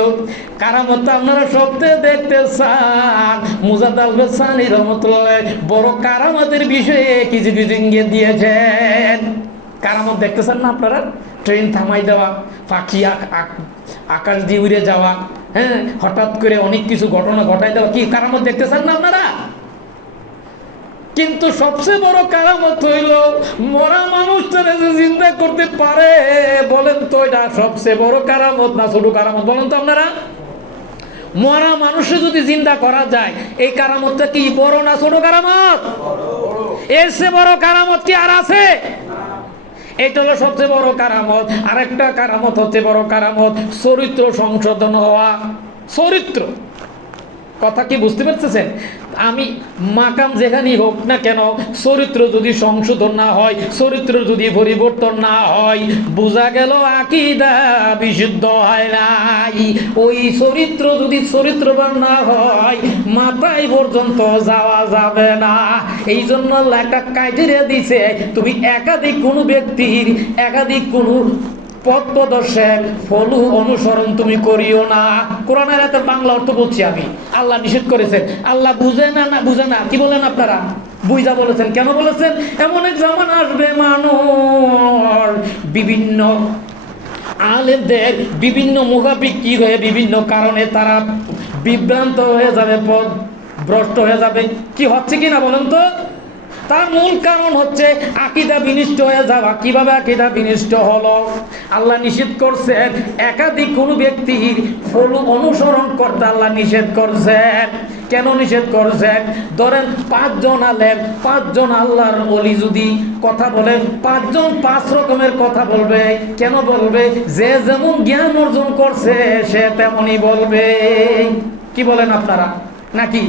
কারামতটা আপনারা সবচেয়ে দেখতে চান, মুজাদ্দিদ আল-সানি রহমাতুল্লাহ বড় কারামতের বিষয়ে কিছু কিছু ইঙ্গিত দিয়েছেন। কারামত দেখতেছেন না আপনারা? ট্রেন থামাই দেওয়া, পাখি আকাশ দিয়ে উড়ে যাওয়া, হ্যাঁ, হঠাৎ করে অনেক কিছু ঘটনা ঘটাই দেওয়া, কি কারামত দেখতেছেন না আপনারা? কিন্তু সবচেয়ে বড় কারামত হইল মরা মানুষটারে যে জিন্দা করতে পারে। বলেন তো এটা সবচেয়ে বড় কারামত না ছোট কারামত? বলেন তো আপনারা। মরা মানুষে যদি জিন্দা করা যায়, এই কারামতটা কি বড় না ছোট কারামত? এর চেয়ে বড় কারামত কি আর আছে? এটা হলো সবচেয়ে বড় কারামত। আরেকটা কারামত হচ্ছে বড় কারামত, চরিত্র সংশোধন হওয়া। চরিত্র কথা কি বুঝতে পারতেছেন? আমি মাকাম যেখানেই হোক না কেন, চরিত্র যদি সংশোধন না হয়, চরিত্র যদি পরিবর্তন না হয়, বোঝা গেল আকীদা বিশুদ্ধ হয় নাই। ওই চরিত্র যদি চরিত্রবান না হয়, মাথায় পর্যন্ত যাওয়া যাবে না। এই জন্য একটা ক্রাইটেরিয়া দিছে, তুমি একাধিক কোনো ব্যক্তির একাধিক কোনো পথ প্রদর্শক ফলো অনুসরণ তুমি করিও না। কোরআনের আয়াতের বাংলা অর্থ বলছি আমি। আল্লাহ নিষেধ করেছেন। আল্লাহ বুঝে না বুঝে না, কি বলেন আপনারা? বুঝা বলেছেন। কেন বলেছেন? এমন এক জামানা আসবে মানুষ বিভিন্ন আলেমদের বিভিন্ন মুখাপিক্ষি হয়ে বিভিন্ন কারণে তারা বিভ্রান্ত হয়ে যাবে, পথ ভ্রষ্ট হয়ে যাবে। কি হচ্ছে কিনা বলেন তো? তার মূল কারণ হচ্ছে আকীদা বিনষ্ট হয়ে যাওয়া। কিভাবে আকীদা বিনষ্ট হলো? আল্লাহ নিষেধ করছেন একাধিক কোনো ব্যক্তির ফলো অনুসরণ করতে আল্লাহ নিষেধ করছেন। কেন নিষেধ করছেন? ধরেন 5 জন আলেম, 5 জন আল্লাহর ওলি যদি কথা বলে, 5 জন 5 রকমের কথা বলবে। কেন বলবে? যে যেমন জ্ঞান অর্জন করছে সে তেমনই বলবে। কি বলেন আপনারা? নাকি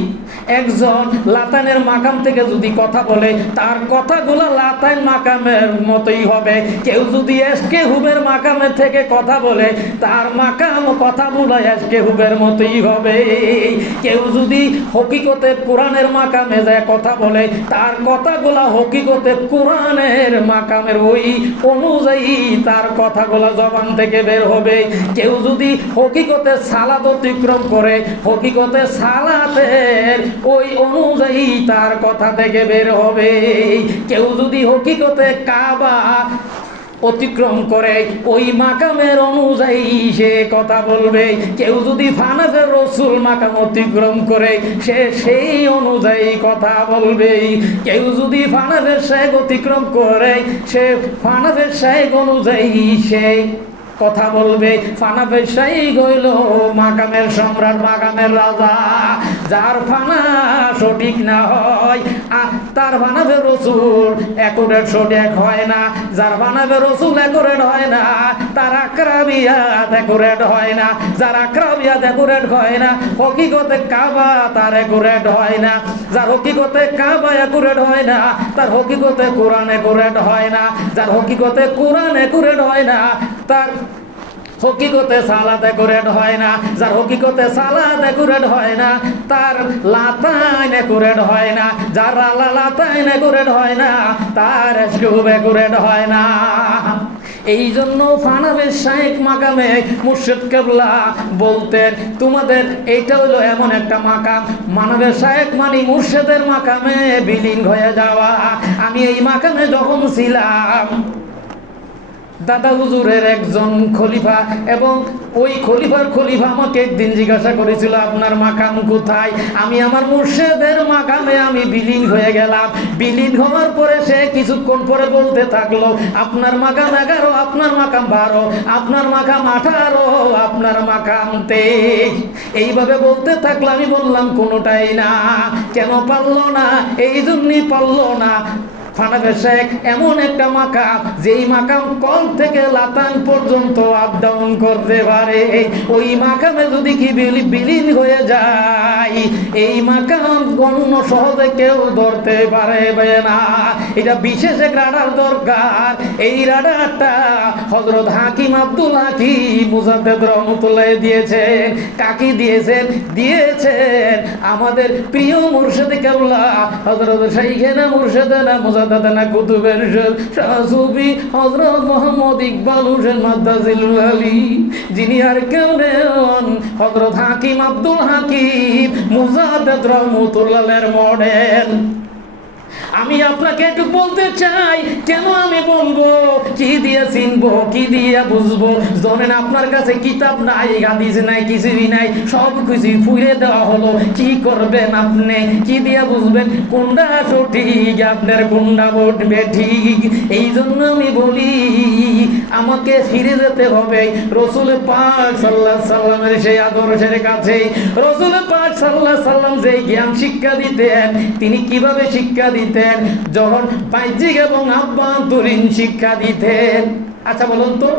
একজন লাতানের মাকাম থেকে যদি কথা বলে, তার কথাগুলো লাতান মাকামের মতোই হবে। কেউ যদি এসকে হুবের মাকামের থেকে কথা বলে, তার মাকাম কথাগুলো এসকে হুবের মতোই হবে। কেউ যদি হকিকতে কোরআনের মাকামে যায় কথা বলে, তার কথাগুলো হকিকতে কোরআনের মাকামের ওই অনুযায়ী তার কথাগুলো জবান থেকে বের হবে। কেউ যদি হকিকতে সালাত অতিক্রম করে, হকিকতে সালাত ওই অনুযায়ী তার কথা থেকে বের হবে। কেউ যদি হকিকতে কাবা অতিক্রম করে ওই মাকামের অনুযায়ী সে কথা বলবে। কেউ যদি ফানাফের রসুল মাকাম অতিক্রম করে সে সেই অনুযায়ী কথা বলবে। কেউ যদি ফানাফের শেখ অতিক্রম করে সে ফানাফের শেখ অনুযায়ী সে কথা বলবে। ফানাফের শেখ হইল মাকামের সম্রাট, মাকামের রাজা। যার ফানা সঠিক না হয় তার ফানাফের রসুল একুরেট সঠিক হয় না। যার ফানাফের রসুল একুরেট হয় না তার আকরাবিয়াত একুরেট হয় না। যার আকরাবিয়াত একুরেট হয় না হকিকতে কাবা তার একুরেট হয় না। যার হকিকতে কাবা একুরেট হয় না তার হকিকতে কোরআন একুরেট হয় না। যার হকিকতে কোরআন একুরেট হয় না তার হকিকতে সালাত একুরেট হয় না। যার হকিকতে সালাত একুরেট হয় না তার লাতাইন একুরেট হয় না। যার লাতাইন একুরেট হয় না তার শুভ একুরেট হয় না। এই জন্য ফানাফের শাইখ মাকামে মুর্শিদ কেবলা বলতেন তোমাদের এইটা হলো এমন একটা মাকাম, মানবের শাইখ মানে মুর্শিদের মাকামে বিলীন হয়ে যাওয়া। আমি এই মাকামে যখন ছিলাম দাদা হুজুরের একজন খলিফা, এবং ওই খলিফা আমাকে একদিন জিজ্ঞাসা করেছিল আপনার মাকাম কোথায়। আমি আমার মুর্শিদের মাকামে আমি বিলীন হয়ে গেলাম। বিলীন হওয়ার পরে সে কিছুক্ষণ পরে বলতে থাকলো আপনার মাকাম 11, আপনার মাকাম 12, আপনার মাকাম 18, আপনার মাকাম 23। এইভাবে বলতে থাকলো। আমি বললাম কোনোটাই না। কেন পারলো না? এই জন্যই পারলো না ফানাফের শেখ এমন একটা মাকাম যেই মাকাম কল থেকে লাতান পর্যন্ত আপ ডাউন করতে পারে। ওই মাকামে যদি কি বিলীন হয়ে যায় এই মাকাম অন্য সহজে কেউ ধরতে পারবে না। এটা বিশেষ এক রাডার দরকার। এই রাডারটা হযরত হাকিম আব্দুল হাকিম মুজাদ্দেদ রহমাতুল্লাহ দিয়েছেন। কাকি দিয়েছেন? দিয়েছেন আমাদের প্রিয় মুর্শিদ কেবলা হযরত শাইখেনা মুর্শিদেনা মুজাদ্দেদানা কুতুবের শাহ সুফি হযরত মুহাম্মদ ইকবাল হোসেন মাদ্দাজিলুল আলী, যিনি আর কেউ নেন হযরত হাকিম আব্দুল হাকিম মুজাদ্দেদ রহমাতুল্লাহের মডেল। আমি আপনাকে একটু বলতে চাই, কেন আমি বলবো, কি দিয়ে চিনবো, কি দিয়ে বুঝবো? জানেন আপনার কাছে কিতাব নাই, হাদিস নাই, কিছুই নাই, সব কিছু ফুইরে দেওয়া হলো। কি করবেন আপনি? কি দিয়ে বুঝবেন কোনটা সঠিক আপনার কোনটা বেঠিক? এই জন্য আমি বলি আমাকে ফিরে যেতে হবে রসুল পাক সাল্লাল্লাহু আলাইহি সাল্লামের সেই আদর্শের কাছে। রসুল পাক সাল্লাল্লাহু আলাইহি সাল্লাম যে জ্ঞান শিক্ষা দিতেন তিনি কিভাবে শিক্ষা দিতেন? যখন বাহ্যিক এবং আভ্যন্তরীণ শিক্ষা দিতেন। আচ্ছা বলুন তো,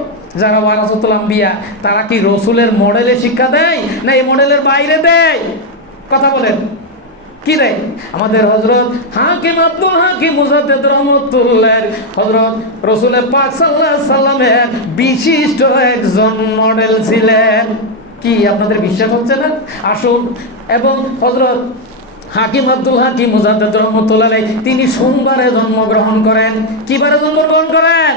যারা ওয়ারাসাতুল আম্বিয়া তারা কি রসুলের মডেলে শিক্ষা দেয় না এই মডেলের বাইরে দেয়? কথা বলেন, কি দেয়? আমাদের হযরত হাকিম আব্দুল হাকিম মুজাদ্দেদ রহমাতুল্লাহ হযরত রসুল পাক সাল্লাল্লাহু আলাইহি সাল্লামের বিশিষ্ট একজন মডেল ছিলেন। কি আপনাদের বিশ্বাস হচ্ছে না? আসুন। এবং হযরত হাকিম আব্দুল হাকিম মুজাদ্দেদ রহমাতুল্লাহ তিনি সোমবারে জন্মগ্রহণ করেন। কি বারে জন্মগ্রহণ করেন?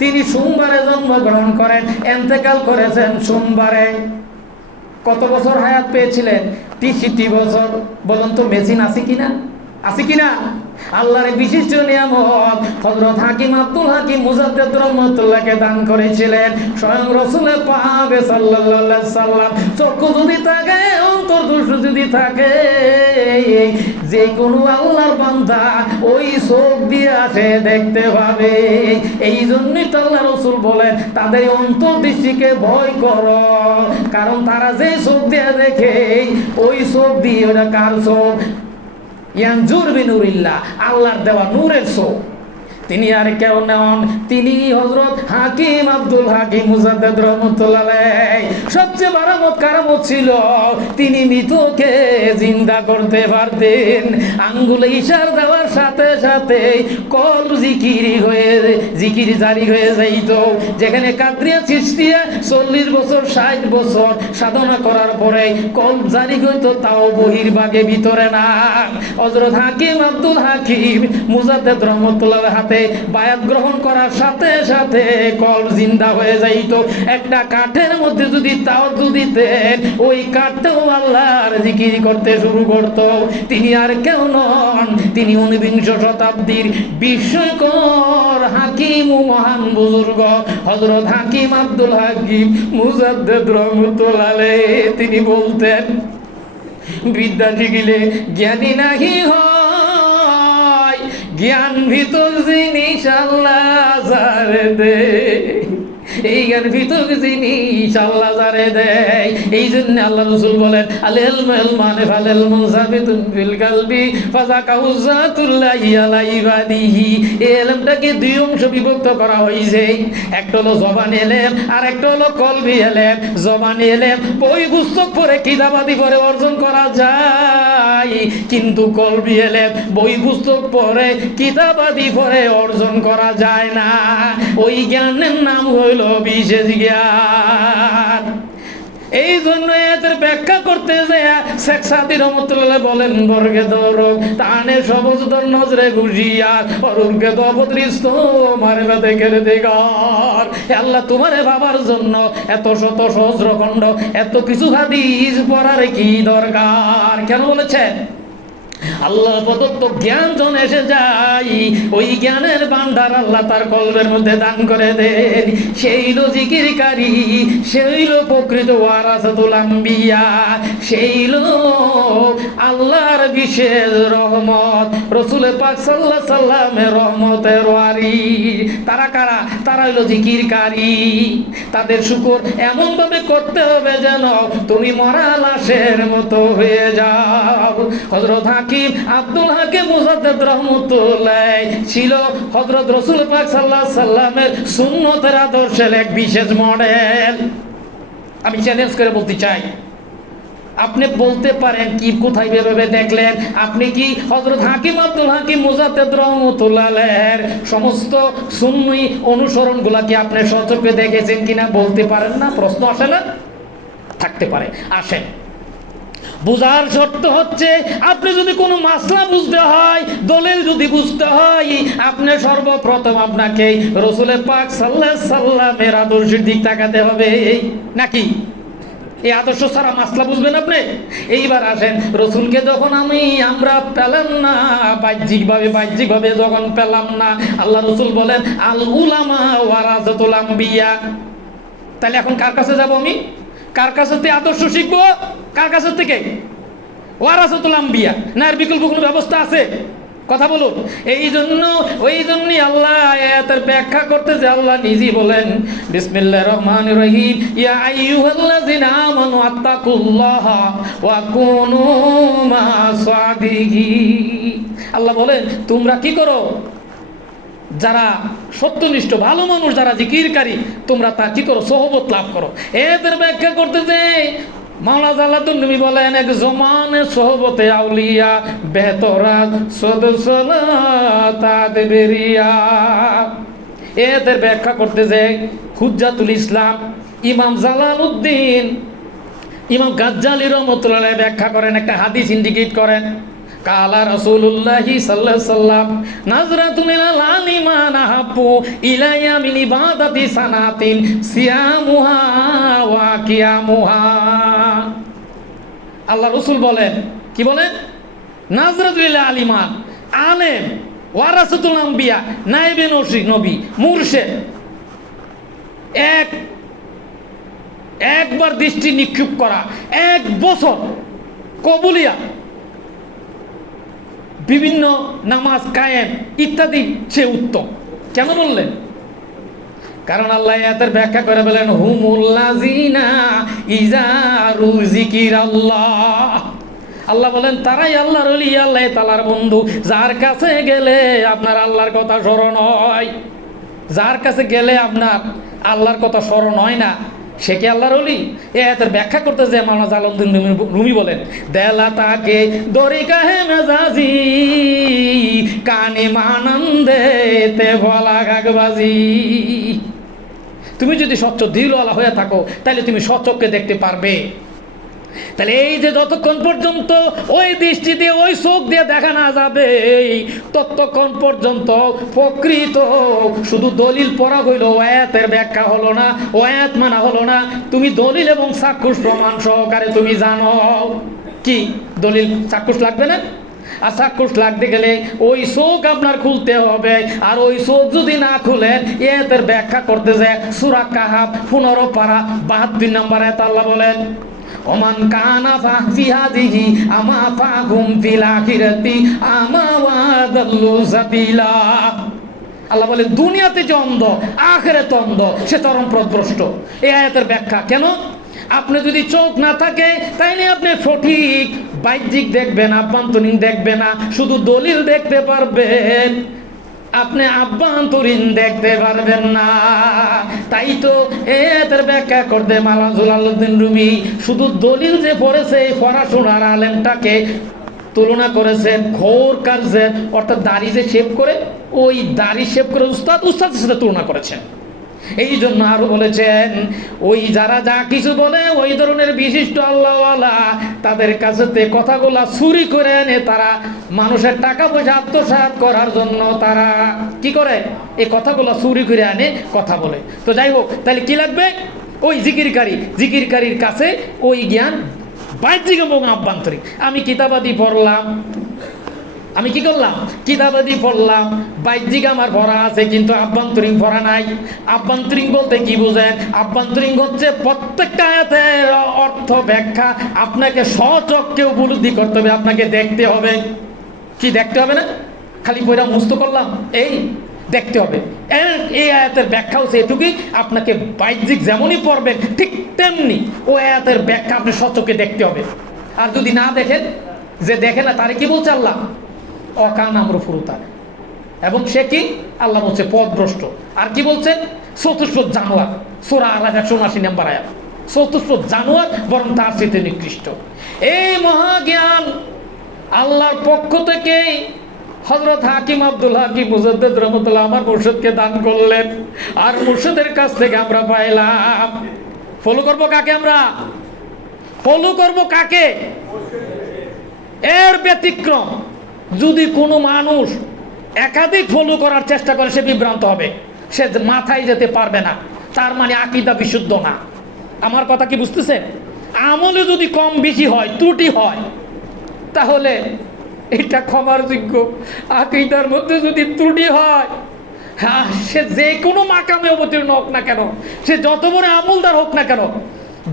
তিনি সোমবারে জন্মগ্রহণ করেন, ইন্তেকাল করেছেন সোমবারে। কত বছর হায়াত পেয়েছিলেন? 63 বছর। বলুন তো মেশিন আছে কিনা? আছে কিনা? আল্লাহর বিশিষ্ট নিয়ামত হযরত হাকিম আব্দুল হাকিম মুজাদ্দেদ রহমাতুল্লাহকে দান করেছিলেন স্বয়ং রাসূল পাক সাল্লাল্লাহু আলাইহি সাল্লাম। চক্ষু যদি থাকে, অন্তর্দৃষ্টি যদি থাকে, যে কোনো আল্লাহর বান্দা ওই চোখ দিয়ে আসে দেখতে পাবে। এই জন্যই তো আল্লাহ রাসূল বলেন তাদের অন্তর্দৃষ্টিকে ভয় করো, কারণ তারা যে চোখ দিয়ে দেখে ওই চোখ দিয়ে, ওটা কার চোখ? ইয়ানজুর বিনুরিল্লাহ, আল্লাহর দেওয়া নূরের চোখ। তিনি আর কেউ নন, তিনি হযরত হাকিম আব্দুল হাকিম মুজাদ্দেদ রহমাতুল্লাহ আলাইহি। সবচেয়ে বারামত কারামত ছিল তিনি মৃতকে জিন্দা করতে পারতেন। আঙ্গুলে ইশার দেওয়ার সাথে সাথে কলব জিকির জারি হয়ে যাইত। যেখানে কাদরিয়া চিশতিয়া 40 বছর 60 বছর সাধনা করার পরে কলব জারি হইতো, তাও বহির্ভাগে ভিতরে না। হযরত হাকিম আব্দুল হাকিম মুজাদ্দেদ রহমাতুল্লাহ হাতে বায়াত গ্রহণ করার সাথে সাথে কল জিন্দা হয়ে যাইত। একটা কাঠের মধ্যে যদি তাওয়াজ্জু দিতেন, ওই কাঠটাও আল্লাহর জিকির করতে শুরু করত। তিনি আর কেউ নন, তিনি 19বিংশ শতাব্দীর বিস্ময়কর হাকিম ও মহান বুজুর্গ হযরত হাকিম আব্দুল হাকিম মুজাদ্দেদ রহমাতুল্লাহ আলাইহি। তিনি বলতেন, বিদ্যা শিখিলে জ্ঞানী নাহি হয়, জ্ঞান ভিতর জিনিস আল্লাহ যারে দেয়। এই জ্ঞান ভিতর জিনিস আল্লাহ যারে দেয়। এই জন্য আল্লাহ রাসূল বলেন, আল ইলমু ইলমানে ফাল ইলমু সাবিতুন ফিল কলবি ফাযাকা উযাতুল্লাহি আলা ইবাদিহি। এই ইলমটাকে দুই অংশ বিভক্ত করা হয়েছে, একটা হলো জবানি ইলম আর একটা হলো কলবি ইলম। জবানি ইলম বই পুস্তক পড়ে কিতাবাদি পড়ে অর্জন করা যায়, কিন্তু কলবি ইলম বই পুস্তক পড়ে কিতাবাদি পড়ে অর্জন করা যায় না। ওই জ্ঞানের নাম হইল বিশেষ জ্ঞান। এই জন্য এদের ব্যাখ্যা করতে যায় শেখ সাদী রহমতুল্লাহ বলেন, বর্গে দৌড় তানে সবজ দর নজরে ঘুষিয়ার অরুণকে তো অবদৃষ্ট মারে না দেখে দেগার। আল্লাহ তোমারে ভাবার জন্য এত শত সহস্র খণ্ড এত কিছু হাদিস পড়ার কি দরকার? কেন বলেছেন? আল্লাহ প্রদত্ত জ্ঞান যখন এসে যায়, ওই জ্ঞানের ভান্ডার আল্লাহ তার কলবের মধ্যে দান করে দেন। সেই হলো জিকিরকারী, সেই হলো প্রকৃত ওয়ারাসাতুল আম্বিয়া, সেই হলো আল্লাহর বিশেষ রহমত, রাসূল পাক সাল্লাল্লাহু আলাইহি সাল্লামের রহমতের ওয়ারিস। তারা কারা? তারা হলো জিকিরকারী। তাদের শুকর এমন ভাবে করতে হবে যেন তুমি মরা লাশের মতো হয়ে যাও। হযরত হাকিম আব্দুল হাকিম মুজাদ্দেদ রহমাতুল্লাহ ছিল হযরত রাসূল পাক সাল্লাল্লাহু আলাইহি সাল্লামের সুন্নতের আদর্শের এক বিশেষ মডেল। আমি চ্যালেঞ্জ করে বলতে চাই, আপনি বলতে পারেন কি কোথায় ভেবে দেখলেন? আপনি কি হযরত হাকিম আব্দুল হাকিম মুজাদ্দেদ রহমাতুল্লাহ আলাইহির সমস্ত সুন্নি অনুসরণগুলা কি আপনি সচক্ষে দেখেছেন কিনা বলতে পারেন না? প্রশ্ন আসে না? থাকতে পারে, আসেন। বুঝার শর্ত হচ্ছে, আপনি যদি কোনো মাসলা বুঝতে হয়, দলিল যদি বুঝতে হয়, আপনি সর্বপ্রথম আপনাকে রাসূল পাক সাল্লাল্লাহু আলাইহি সাল্লামের আদর্শের দিক তাকাতে হবে, নাকি? এই আদর্শ ছাড়া মাসলা বুঝবেন আপনি? এইবার আসেন, রসুলকে যখন আমরা পেলাম না, বাহ্যিকভাবে যখন পেলাম না, আল্লাহ রসুল বলেন আল উলামা ওয়ারাসাতুল আম্বিয়া। তাহলে এখন কার কাছে যাব? আমি কার কাছে থেকে আদর্শ শিখবো? কার কাছে থেকে? ওয়ারাসাতুল আম্বিয়া। না এর বিকল্প কোনো ব্যবস্থা আছে? কথা বলুন। এই জন্যই আল্লাহ আয়াতের ব্যাখ্যা করতে যে আল্লাহ নিজেই বলেন, বিসমিল্লাহির রহমানির রহিম, ইয়া আইয়ুহাল্লাযিনা আমানু আত্তাকুল্লাহা ওয়া কুনু মা'আস সাদিকিন। আল্লাহ বলেন, তোমরা কি করো? যারা সত্যনিষ্ঠ ভালো মানুষ, যারা জিকিরকারী, তোমরা তা কি করো? সহবত লাভ করো। এদের ব্যাখ্যা করতে যে মাওলা জালালউদ্দিন রুমি বলেন, এক জমানে সোহবতে আউলিয়া বেহতরাত সদসলাত বেরিয়া। এদের ব্যাখ্যা করতে যে হুজ্জাতুল ইসলাম ইমাম জালালউদ্দিন ইমাম গাজ্জালী রহমাতুল্লাহ আলাইহি ব্যাখ্যা করেন, একটা হাদিস ইন্ডিকেট করেন। কালা রাসূলুল্লাহি সাল্লাল্লাহু আলাইহি সাল্লাম, নাজরাতুন ইলাল আলিমান আহাব্বু ইলাইয়া মিন ইবাদাতি সানাতিন সিয়ামুহা ওয়া কিয়ামুহা। আল্লাহ রাসূল বলেন, কি বলেন? নাজরাতুল ইলাল আলিমান, আলেম ওয়ারাসাতুল আম্বিয়া, নায়েবে নবী, মুরশিদ। একবার দৃষ্টি নিক্ষেপ করা, 1 বছর কবুলিয়া, বিভিন্ন নামাজ কায়েম ইত্যাদি সে উত্তম। কেন বললেন? কারণ আল্লাহ এর ব্যাখ্যা করে বলেন, হুমুল্লাযিনা ইযা রুযিকিরাল্লাহ। আল্লাহ বলেন, তারাই আল্লাহর ওলি, আল্লাহ তাআলার বন্ধু, যার কাছে গেলে আপনার আল্লাহর কথা স্মরণ হয়। যার কাছে গেলে আপনার আল্লাহর কথা স্মরণ হয় না, সে কি আল্লাহর ওলি? এর ব্যাখ্যা করতে যে মাওলানা জালালউদ্দিন রুমি বলেন, দেলা তাকে দরি কাহে মেজাজি কানে মানন্দে তে ভলা গাগবাজি। তুমি যদি স্বচ্ছ দিলওয়ালা হয়ে থাকো, তাহলে তুমি স্বচক্ষে দেখতে পারবে তাহলে এই যে যতক্ষণ পর্যন্ত ওই দৃষ্টি দিয়ে ওই চোখ দিয়ে দেখা না যাবে, ততক্ষণ পর্যন্ত প্রকৃত শুধু দলিল পড়া হইল, আয়াতের ব্যাখ্যা হলো না, ও আয়াত মানা হলো না। তুমি দলিল এবং চাক্ষুষ প্রমাণ সহকারে তুমি জানো কি দলিল চাক্ষুষ লাগবে না, আর চাক্ষুষ লাগতে গেলে ওই চোখ আপনার খুলতে হবে। আর ওই চোখ যদি না খুলেন, এদের ব্যাখ্যা করতে যায় সূরা কাহাফ 15 পারা 72 নম্বর আয়াত আল্লাহ বলেন, ওমান কানা ফি হাযিহি আমা ফাহুম ফিল আখিরাতি আমা ওয়াদাল্লু সাবিলা। আল্লাহ বলেন দুনিয়াতে যে অন্ধ, আখিরাতে অন্ধ, সে চরম পথভ্রষ্ট। এই আয়াতের ব্যাখ্যা কেন? আপনি যদি চোখ না থাকে তাইলে আপনি সঠিক বাহ্যিক দেখবেন, আভ্যন্তরীণ দেখবেন না, শুধু দলিল দেখতে পারবেন, আপনি আভ্যন্তরীণ দেখতে পারবেন না। তাই তো এদের ব্যাখ্যা করতে মাওলানা জালালউদ্দিন রুমি শুধু দলিল যে পড়েছে এই পড়াশোনার আলেমটাকে তুলনা করেছেন ঘোর কার্যের, অর্থাৎ দাড়ি যে শেভ করে, ওই দাড়ি শেভ করে উস্তাদের সাথে তুলনা করেছেন। এই জন্য আরো বলেছেন ওই যারা যা কিছু বলে ওই ধরনের বিশিষ্ট আল্লাহওয়ালা তাদের কাছে কথাগুলা চুরি করে এনে তারা মানুষের টাকা পয়সা আত্মসাৎ করার জন্য তারা কি করে, এই কথাগুলা চুরি করে আনে কথা বলে। তো যাই হোক, তাহলে কি লাগবে? ওই জিকিরকারীর কাছে ওই জ্ঞান বাহ্যিক এবং আভ্যন্তরীণ। আমি কিতাবাদি পড়লাম, আমি কি করলাম? কিতাবাদি পড়লাম, বাহ্যিক আমার পড়া আছে কিন্তু আভ্যন্তরীণ পড়া নাই। আভ্যন্তরীণ বলতে কি বোঝেন? আভ্যন্তরীণ হচ্ছে প্রত্যেকটা আয়াতের অর্থ ব্যাখ্যা আপনাকে স্বচক্ষে উপলব্ধি করতে হবে, আপনাকে দেখতে হবে। কি দেখতে হবে না? খালি পড়া মুখস্থ করলাম, এই দেখতে হবে। এই আয়াতের ব্যাখ্যা হচ্ছে এটুকুই, আপনাকে বাহ্যিক যেমনই পড়বেন ঠিক তেমনি ও আয়াতের ব্যাখ্যা আপনি স্বচক্ষে দেখতে হবে। আর যদি না দেখেন, যে দেখে না তারে কি বলছে আল্লাহ? অকান আমর ফুরুতার, এবং সে কি আল্লাহ বলছে পথভ্রষ্ট। আর কি বলছেন? চতুষ্প জানোয়ার, সূরা আরাফ 179 নম্বর আয়াত। চতুষ্প জানোয়ার বরং তার চেয়ে নিকৃষ্ট। এই মহাজ্ঞান আল্লাহর পক্ষ থেকে হযরত হাকিম আব্দুল হাকিম মুজাদ্দিদ রহমাতুল্লাহ আমার মুর্শিদকে দান করলেন, আর মুর্শিদের কাছ থেকে আমরা পাইলাম। ফলো করবো কাকে? আমরা ফলো করবো কাকে? এর ব্যতিক্রম যদি কোনো মানুষ একাধিক ফলো করার চেষ্টা করে সে বিভ্রান্ত হবে, সে মাথায় যেতে পারবে না, তার মানে আকীদা বিশুদ্ধ না। আমার কথা কি বুঝতেছেন? আমলে যদি কম বেশি হয়, ত্রুটি হয়, তাহলে এটা ক্ষমার যোগ্য। আকীদার মধ্যে যদি ত্রুটি হয়, হ্যাঁ, সে যে কোনো মাকামে অবতীর্ণ হোক না কেন, সে যত বড় আমলদার হোক না কেন,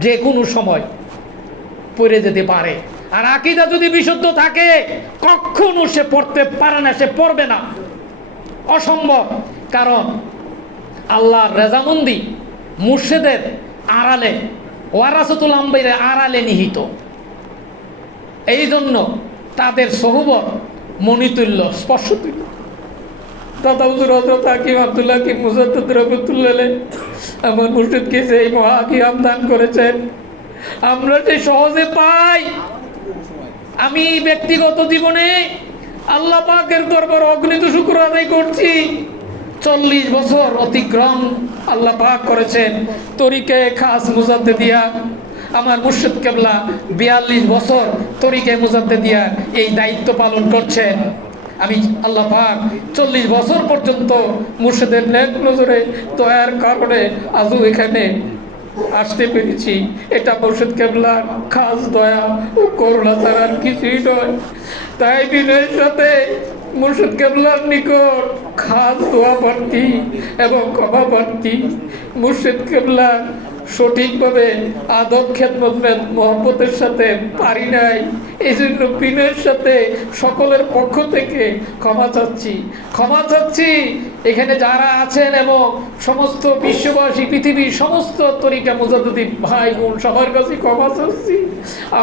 যে কোনো সময় পড়ে যেতে পারে। আর আকীদা যদি বিশুদ্ধ থাকে কখনো সে পড়তে পারে না, সে পড়বে না, অসম্ভব। কারণ আল্লাহর রেজামন্দি মুর্শিদের আড়ালে, ওয়ারাসাতুল আম্বিয়ার আড়ালে নিহিত। এই জন্য তাদের সোহবত মণিতুল্য, স্পর্শতুল্য। দাদা হুজুর হযরত হাকিম আব্দুল হাকিম মুজাদ্দিদ রহমাতুল্লাহ আলাইহি আমার মুর্শিদকে সেই মহাজ্ঞান দান করেছেন, আমরা যে সহজে পাই। আমি ব্যক্তিগত জীবনে আল্লাহ পাকের দরবারে অগণিত শুকর আদায় করছি। 40 বছর অতিক্রম আল্লাহ পাক করেছেন তরিকে খাস মুজাদ্দিদিয়া। আমার মুর্শিদ কেবলা 42 বছর তরিকে মুজাদ্দিদিয়া এই দায়িত্ব পালন করছেন। আমি আল্লাহ পাক 40 বছর পর্যন্ত মুর্শিদের নেক নজরে দয়ার কারণে আজও এখানে আসতে পেরেছি। এটা মুর্শিদ কেবলার খাস দয়া ও করুণা ছাড়া আর কিছুই নয়। তাই বিনয়ের সাথে মুর্শিদ কেবলার নিকট খাস দোয়া প্রার্থী এবং ক্ষমা প্রার্থী। মুর্শিদ কেবলা সঠিকভাবে আদব খেদমত মহব্বতের সাথে পারি নাই, এই জন্য বিনয়ের সাথে সকলের পক্ষ থেকে ক্ষমা চাচ্ছি। এখানে যারা আছেন এবং সমস্ত বিশ্ববাসী, পৃথিবীর সমস্ত তরিকা মুজাদ্দিদি ভাই বোন সবার কাছে ক্ষমা চাচ্ছি।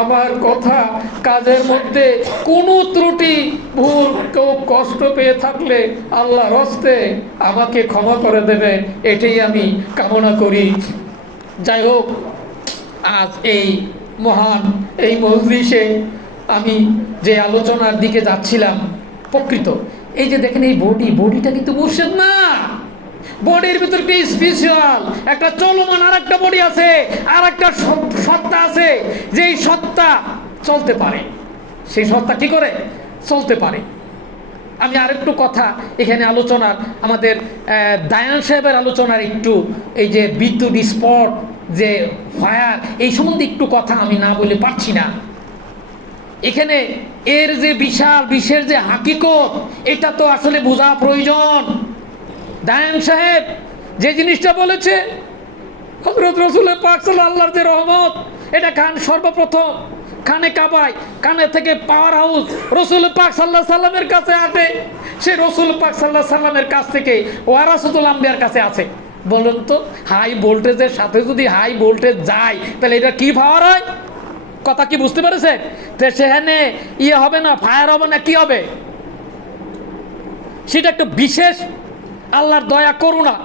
আমার কথা কাজের মধ্যে কোনো ত্রুটি ভুল কেউ কষ্ট পেয়ে থাকলে আল্লাহর হস্তে আমাকে ক্ষমা করে দেবেন, এটাই আমি কামনা করি। যাই হোক, আজ এই মহান এই মজলিসে আমি যে আলোচনার দিকে যাচ্ছিলাম, প্রকৃত এই যে দেখেন এই বডিটা কিন্তু মুর্শিদ না, বডির ভিতর কি স্পেশাল একটা চলমান আর একটা বডি আছে, আর একটা সত্তা আছে, যেই সত্তা চলতে পারে। সেই সত্তা কি করে চলতে পারে? আমি আরেকটু কথা এখানে আলোচনার, আমাদের দায়ান সাহেবের আলোচনার একটু, এই যে বিদ্যুৎ স্পট, যে ফায়ার, এই সম্বন্ধে একটু কথা আমি না বলে পারছি না। এখানে এর যে বিশাল বিশ্বের যে হাকিকত, এটা তো আসলে বোঝা প্রয়োজন। দায়ান সাহেব যে জিনিসটা বলেছে, হযরত রাসূল পাক সাল্লাল্লাহু আল্লাহর যে রহমত, এটা সর্বপ্রথম খানে কাবায়, কানে থেকে পাওয়ার হাউস রাসূল পাক সাল্লাল্লাহু আলাইহি সাল্লামের কাছে আসে। সে রাসূল পাক সাল্লাল্লাহু আলাইহি সাল্লামের কাছ থেকে ওয়ারাসাতুল আম্বিয়ার কাছে আছে। বলুন তো, হাই ভোল্টেজের সাথে যদি হাই ভোল্টেজ যায়, তাহলে এটা কি পাওয়ার হয়? কথা কি বুঝতে পেরেছেন? তো সেখানে ইয়ে হবে না, ফায়ার হবে না, কি হবে? সেটা একটা বিশেষ আল্লাহর দয়া করুণা।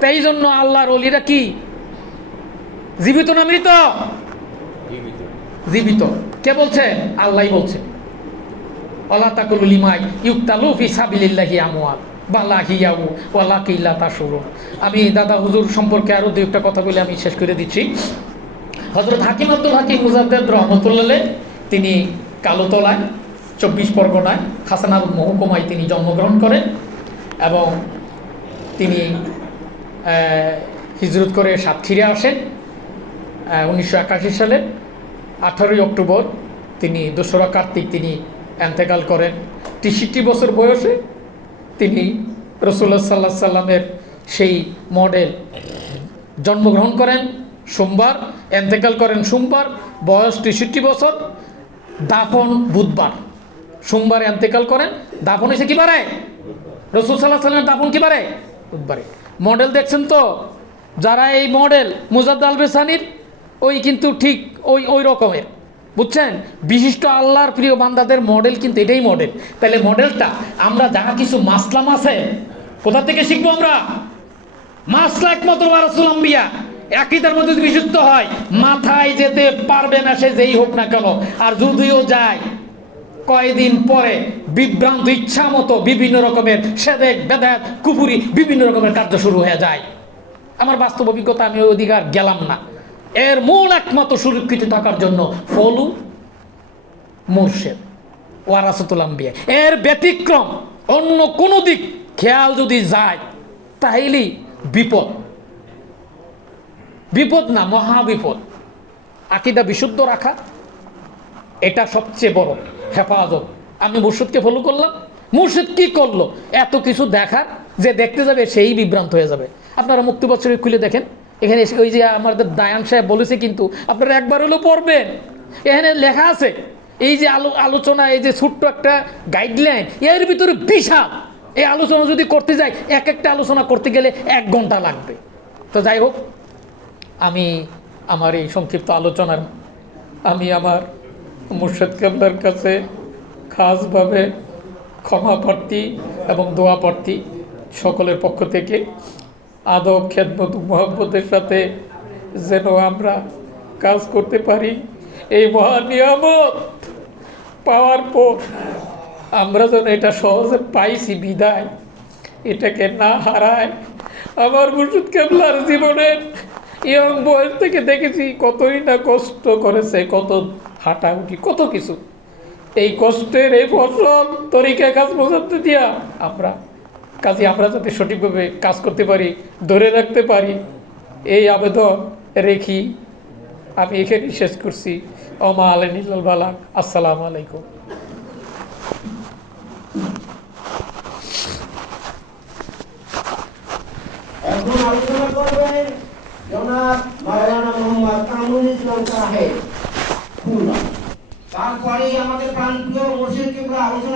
তাই জন্য আল্লাহর ওলিরা কি জীবিত না মৃত? জীবিত। কে বলছে? আল্লাহই বলছে, ওয়ালা তাকুলু লিমাই ইউকতালু ফি সাবিলিল্লাহি আমওয়াত বালা হিয়াউ ওয়ালাকিন লা তাশউরুন। আমি দাদা হুজুর সম্পর্কে আরো দুই একটা কথা বলে আমি শেষ করে দিচ্ছি। হযরত হাকিম আব্দুল হাকিম মুজাদ্দেদ রহমতুল্লাহ আলাইহ, তিনি কালোতলায় 24 পরগনায় হাসানাবাদ মহকুমায় তিনি জন্মগ্রহণ করেন এবং তিনি হিজরত করে সাতক্ষীরে আসেন 1981 সালে 18 অক্টোবর। তিনি 2রা কার্তিক তিনি এন্তেকাল করেন। 63 বছর বয়সে তিনি রাসূলুল্লাহ সাল্লাল্লাহু আলাইহি সাল্লামের সেই মডেল জন্মগ্রহণ করেন সোমবার, এন্তেকাল করেন সোমবার, বয়স 63 বছর, দাফন বুধবার। সোমবার এন্তেকাল করেন, দাফন এসে কি বারে? রাসূল সাল্লাল্লাহু আলাইহি সাল্লামের দাফন কি বারে? বুধবারে। মডেল দেখছেন তো? যারা এই মডেল মুজাদ্দ আল-বেসানির ওই কিন্তু ঠিক ওই রকমের, বুঝছেন? বিশিষ্ট আল্লাহর প্রিয় বান্দাদের মডেল কিন্তু এটাই মডেল। তাহলে মডেলটা আমরা যাহা কিছু মাসলাম আছে, কোথা থেকে শিখবো আমরা? মাসলা একমাত্র ওয়ারাসুল আম্বিয়া, একইটার মধ্যে যদি বিশুদ্ধ হয়, মাথায় যেতে পারবে না সে যেই হোক না কেন। আর যদিও যায়, কয়েকদিন পরে বিভ্রান্ত ইচ্ছা মতো বিভিন্ন রকমের সেদেক বেদাত কুফুরি বিভিন্ন রকমের কার্য শুরু হয়ে যায়। আমার বাস্তব অভিজ্ঞতা, আমি ওই অধিকার গেলাম না। এর মূল একমাত্র সুরক্ষিত থাকার জন্য ফলু মুর্শেদ ওয়ারাসাতুল আম্বিয়া, এর ব্যতিক্রম অন্য কোনো দিক খেয়াল যদি যায় তাহলেই বিপদ। বিপদ না, মহাবিপদ। আকীদা বিশুদ্ধ রাখা এটা সবচেয়ে বড় হেফাজত। আমি মুর্শিদকে ফলো করলাম, মুর্শিদ কি করলো, এত কিছু দেখার, যে দেখতে যাবে সেই বিভ্রান্ত হয়ে যাবে। আপনারা মুক্তিপদ শরীফ খুলে দেখেন, এখানে ওই যে আমাদের দায়ান সাহেব বলেছে, কিন্তু আপনারা একবার হলেও পড়বেন। এখানে লেখা আছে, এই যে আলোচনা, এই যে ছোট্ট একটা গাইডলাইন, এর ভিতরে বিশাল। এই আলোচনা যদি করতে যাই, এক একটা আলোচনা করতে গেলে 1 ঘন্টা লাগবে। তো যাই হোক, আমি আমার এই সংক্ষিপ্ত আলোচনার আমি আমার মুর্শিদ কেবলার কাছে খাসভাবে ক্ষমা প্রার্থী এবং দোয়া প্রার্থী। সকলের পক্ষ থেকে আদব, খেদমত, মহব্বতের সাথে যেন আমরা কাজ করতে পারি। এই মহা নিয়ামত পাওয়ার পর আমরা যেন এটা সহজে পাইছি বিদায়, এটাকে না হারায়। আমার মুর্শিদ কেবলার জীবনের ইয়ং বয়স থেকে দেখেছি কতই না কষ্ট করেছে, কত হাঁটাহুটি, কত কিছু। এই কষ্টের এই ফসল তরিকায় কাজ বোঝাতে দিয়া আমরা যাতে সঠিকভাবে কাজ করতে পারি, ধরে রাখতে পারি, এই আবেদন রেখি আমি এখানেই শেষ করছি। ওমা আলাইহিল বালাগ। আসসালামু আলাইকুম। এখন আলোচনা করবেন জনাব মাওলানা মোহাম্মদ কামরুল ইসলাম সাহেব। তারপরেই আমাদের প্রান্তীয় মুর্শিদ কিবলা আলোচনা